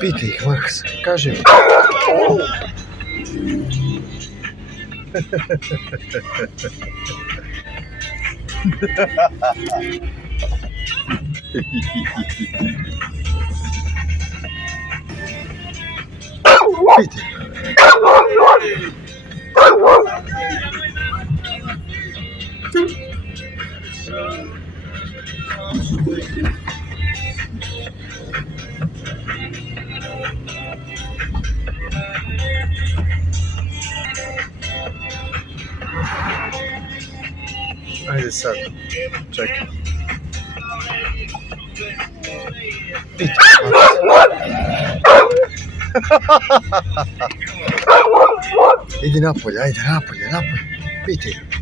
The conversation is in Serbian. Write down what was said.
Pitaj ih, Maks, kaži mi. Pitaj. Ajde sad, čekaj. Pitaj. Idi napolje, ajde napolje. Pitaj.